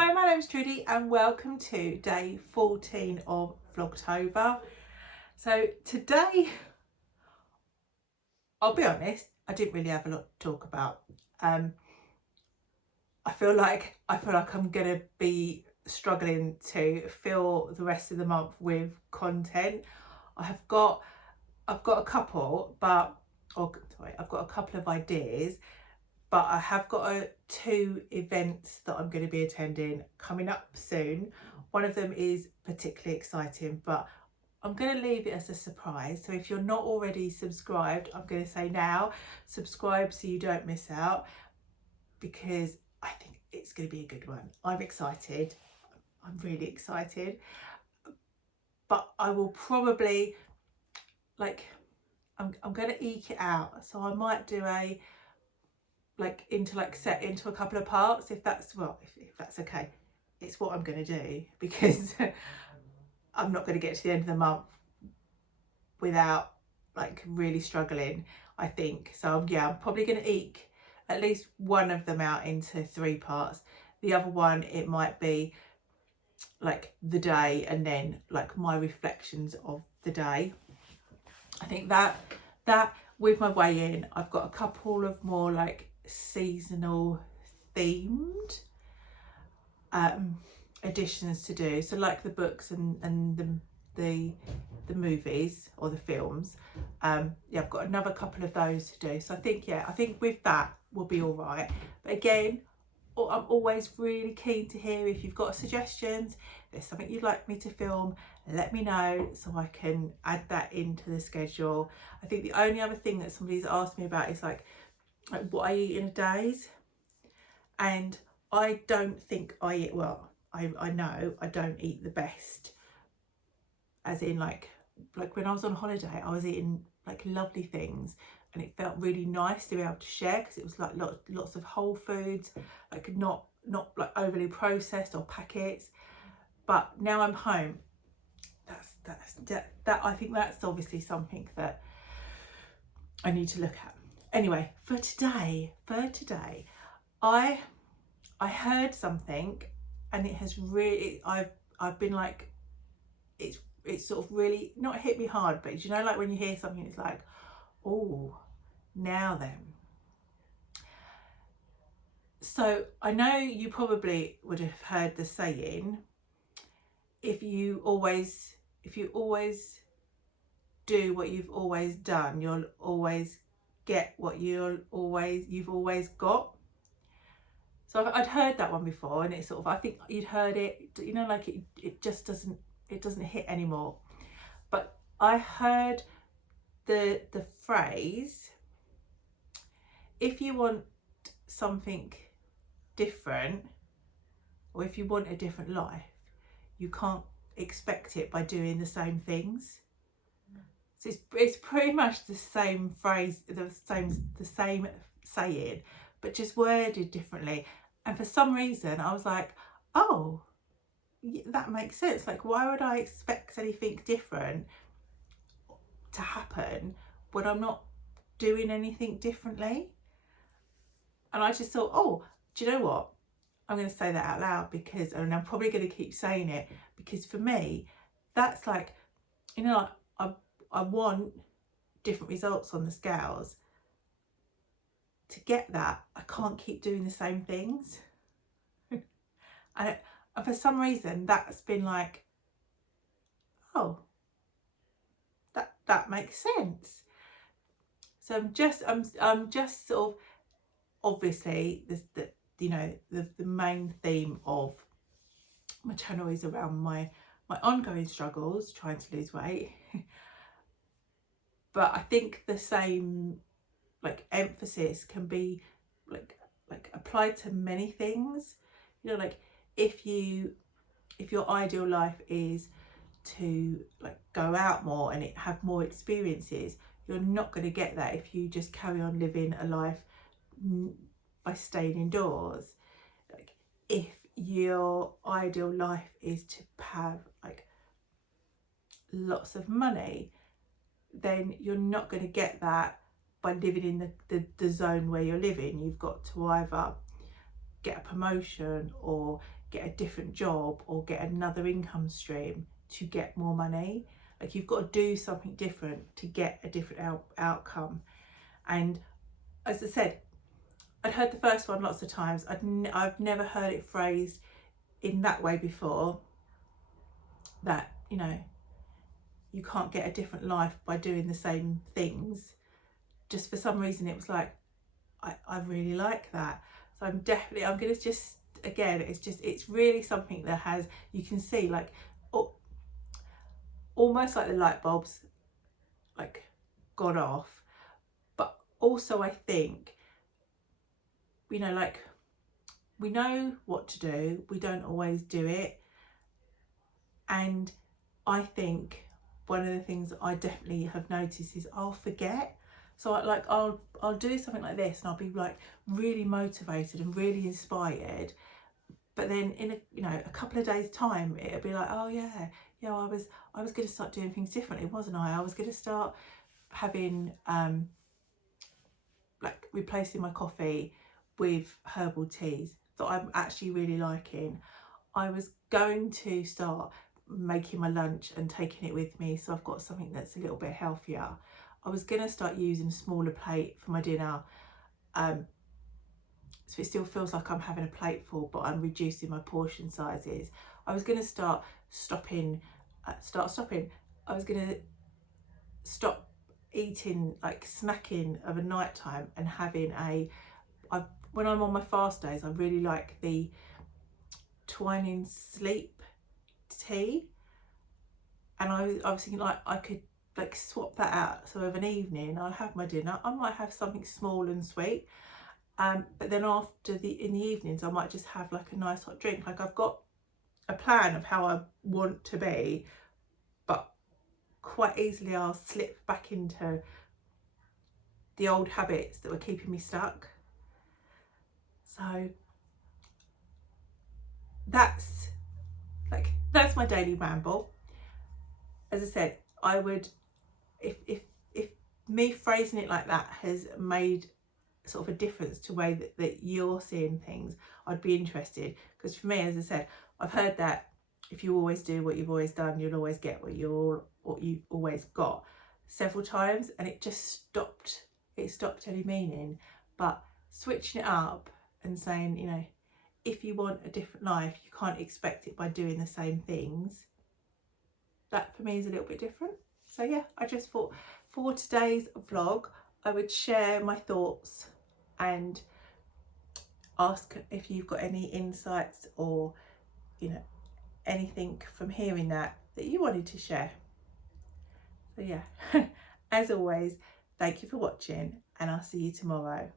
Hi, my name's Trudy and welcome to day 14 of Vlogtober. So today, I'll be honest, I didn't really have a lot to talk about. I feel like I'm gonna be struggling to fill the rest of the month with content. I've got a couple, I've got a couple of ideas, but I have got two events that I'm going to be attending coming up soon. One of them is particularly exciting, but I'm going to leave it as a surprise. So if you're not already subscribed, I'm going to say now, subscribe so you don't miss out, because I think it's going to be a good one. I'm excited. I'm really excited. But I will probably, I'm going to eke it out. So I might do set into a couple of parts, if that's if that's okay. It's what I'm going to do, because I'm not going to get to the end of the month without really struggling, I think. So yeah, I'm probably going to eke at least one of them out into 3 parts. The other one, it might be the day and then my reflections of the day. I think that with my way in, I've got a couple of more seasonal themed additions to do, so the books and the movies or the films. Yeah, I've got another couple of those to do, so I think with that we'll be all right. But again, I'm always really keen to hear if you've got suggestions, if there's something you'd like me to film, let me know so I can add that into the schedule. I think the only other thing that somebody's asked me about is what I eat in a days, and I don't think I eat well. I know I don't eat the best, as in when I was on holiday I was eating lovely things and it felt really nice to be able to share, because it was lots of whole foods, not overly processed or packets. But now I'm home, that I think that's obviously something that I need to look at. Anyway, for today I heard something, and it has really, I've been it's sort of really not hit me hard, but when you hear something, it's oh, now then. So I know you probably would have heard the saying, if you always do what you've always done, you'll always get what you've always got. So I'd heard that one before, and it's sort of, I think you'd heard it, it just doesn't hit anymore. But I heard the phrase, if you want something different, or if you want a different life, you can't expect it by doing the same things. So it's pretty much the same phrase, the same saying, but just worded differently. And for some reason I was like, oh, that makes sense. Why would I expect anything different to happen when I'm not doing anything differently? And I just thought, oh, do you know what? I'm going to say that out loud, because, and I'm probably going to keep saying it, because for me, that's I want different results on the scales. To get that, I can't keep doing the same things. And for some reason, that's been oh, that makes sense. So I'm just sort of, obviously the main theme of my channel is around my ongoing struggles trying to lose weight. But I think the same emphasis can be applied to many things. If your ideal life is to go out more and have more experiences, you're not going to get that if you just carry on living a life by staying indoors. If your ideal life is to have lots of money, then you're not going to get that by living in the zone where you're living. You've got to either get a promotion or get a different job or get another income stream to get more money. Like, you've got to do something different to get a different outcome. And as I said, I'd heard the first one lots of times. I've never heard it phrased in that way before, that, you know, you can't get a different life by doing the same things. Just for some reason it was like, I really like that. So I'm gonna just, again, it's really something that has, you can see, like, almost like the light bulbs like gone off. But also I think, you know, like, we know what to do, we don't always do it. And I think one of the things that I definitely have noticed is I'll forget. So I'll do something like this and I'll be like really motivated and really inspired, but then in a couple of days time it'll be like, oh yeah, I was going to start doing things differently, wasn't I was going to start having like replacing my coffee with herbal teas that I'm actually really liking. I was going to start making my lunch and taking it with me, so I've got something that's a little bit healthier. I was going to start using a smaller plate for my dinner, so it still feels like I'm having a plate full, but I'm reducing my portion sizes. I was going to start stopping. I was going to stop eating, like snacking of a night time, and having when I'm on my fast days, I really like the twining sleep tea, and I was thinking, like, I could like swap that out. So of an evening I'll have my dinner, I might have something small and sweet, but then in the evenings I might just have like a nice hot drink. Like, I've got a plan of how I want to be, but quite easily I'll slip back into the old habits that were keeping me stuck. So that's my daily ramble. As I said, I would, if me phrasing it like that has made sort of a difference to the way that you're seeing things, I'd be interested. Because for me, as I said, I've heard that if you always do what you've always done, you'll always get what you've always got, several times, and it just stopped any meaning. But switching it up and saying, you know, if you want a different life, you can't expect it by doing the same things. That for me is a little bit different. So yeah, I just thought for today's vlog I would share my thoughts and ask if you've got any insights or, you know, anything from hearing that you wanted to share. So yeah, as always, thank you for watching, and I'll see you tomorrow.